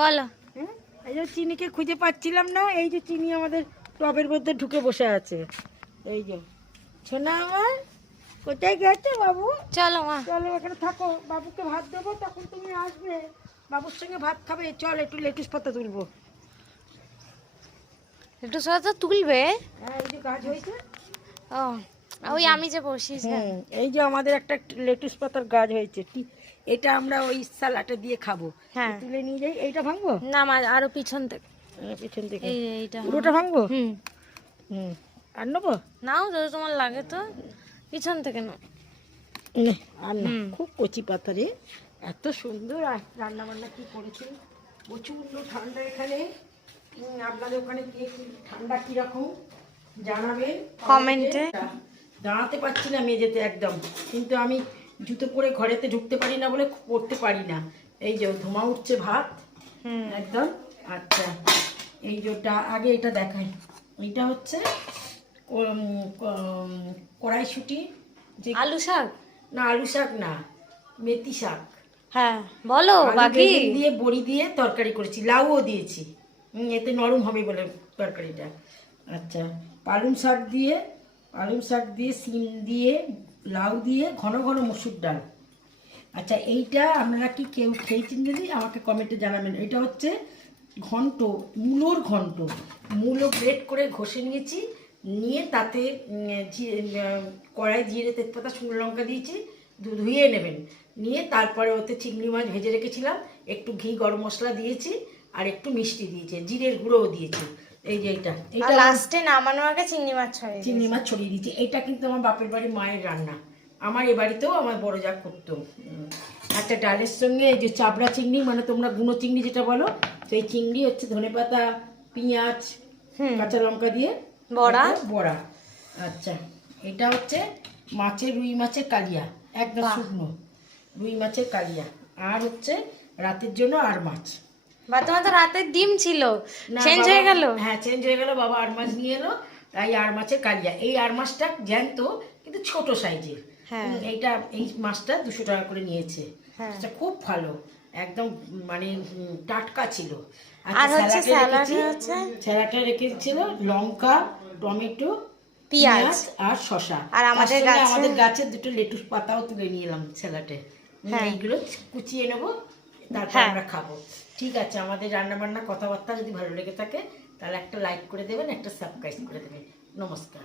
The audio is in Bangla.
বলো। হ্যাঁ, এই যে চিনিকে খুঁজে পাচ্ছিলাম না, এই যে চিনি আমাদের টবের মধ্যে ঢুকে বসে আছে। এই যে সোনা আমার কোথায় গেছে বাবু? চলো মা। চলো এখানে থাকো, বাবুকে ভাত দেবো, তখন তুমি আসবে, বাবুর সঙ্গে ভাত খাবে। চল একটু লেটুস পাতা তুলবো। একটু সাথে তুলবে। হ্যাঁ, এই যে গাছ হয়েছে। ও, ওই আমি যে বসিয়েছি। এই যে আমাদের একটা লেটুস পাতার গাছ হয়েছে, এটা আমরা ওই সালাটে দিয়ে খাবো। হ্যাঁ, তুলে নিয়ে যাই। এইটা ভাঙবো না মা, আরো পিছন থেকে। পিছন থেকে এইটা পুরোটা ভাঙবো। হুম, আর নেবো। নাও যদি তোমার লাগে তো পিছন থেকে নাও। আর না, খুব কচি পাতা রে, এত সুন্দর। রান্না বান্না কি করেছি, প্রচন্ড ঠান্ডা এখানে। আপনাদের ওখানে গিয়ে ঠান্ডা কিরকম জানাবেন কমেন্টে। দাঁড়াতে পারছি না মেঝেতে একদম, কিন্তু আমি জুতো পরে ঘরেতে ঢুকতে পারি না বলে পড়তে পারি না। এই যে ধোঁয়া উঠছে ভাত একদম। আচ্ছা, এই যেটা আগে এটা দেখাই, এইটা হচ্ছে কড়াইশুঁটি, যে আলু শাক। না আলু শাক না, মেথি শাক। হ্যাঁ বলো বাকি। বেগুন দিয়ে বড়ি দিয়ে তরকারি করেছি, লাউও দিয়েছি, এতে নরম হবে বলে তরকারিটা। আচ্ছা, পালং শাক দিয়ে সিম দিয়ে লাউ দিয়ে ঘন ঘন মসুর ডাল। আচ্ছা, এইটা আপনারা কি কেউ খেয়েছেন যদি আমাকে কমেন্টে জানাবেন। এটা হচ্ছে ঘন্ট, মূলোর ঘন্ট। মূলো গ্রেট করে ঘষে নিয়েছি, নিয়ে তাতে কড়াই জিরে তেজপাতা শুকনো লঙ্কা দিয়েছি, ধুয়ে নেবেন, নিয়ে তারপরে ওতে চিংড়ি মাছ ভেজে রেখেছিলাম, একটু ঘি গরম মশলা দিয়েছি, আর একটু মিষ্টি দিয়েছি, জিরের গুঁড়োও দিয়েছি। এই যে এটা লাস্টে নামানোর আগে চিংড়ি মাছ ছড়িয়ে দিয়েছি। এটা কিন্তু আমার বাপের বাড়ি মায়ের রান্না, আমার এ বাড়িতেও আমার বড় যা করতো। আচ্ছা, ডালের সঙ্গে এই যে চাবড়া চিংড়ি, মানে তোমরা গুঁড়ো চিংড়ি যেটা বলো, সেই চিংড়ি হচ্ছে ধনেপাতা, পেঁয়াজ, কাঁচা লঙ্কা দিয়ে বড়া। আচ্ছা, এটা হচ্ছে রুই মাছের কালিয়া, একদম শুকনো রুই মাছের কালিয়া। আর হচ্ছে রাতের জন্য আর মাছ। বা তোমার তো রাতের ডিম ছিল, চেঞ্জ হয়ে গেল। হ্যাঁ, চেঞ্জ হয়ে গেল, বাবা আর মাছ নিয়ে এলো, তাই আর মাছের কালিয়া। এই আর মাছটা জ্যান্ত, কিন্তু ছোট সাইজের। এইটা এই মাছটা 200 টাকা করে নিয়েছে। খুব ভালো, একদম মানে টাটকা ছিল। আর হচ্ছে স্যালাডে রেখেছিল লঙ্কা, টমেটো, পেঁয়াজ আর শসা। আর আমাদের গাছের দুটো লেটুস পাতাও তুলে নিয়ে এলাম স্যালাডে। এইগুলো কুচিয়ে নেবো, তারপর আমরা খাবো। ঠিক আছে, আমাদের রান্না বান্না কথাবার্তা যদি ভালো লেগে থাকে তাহলে একটা লাইক করে দেবেন, একটা সাবস্ক্রাইব করে দেবেন। নমস্কার।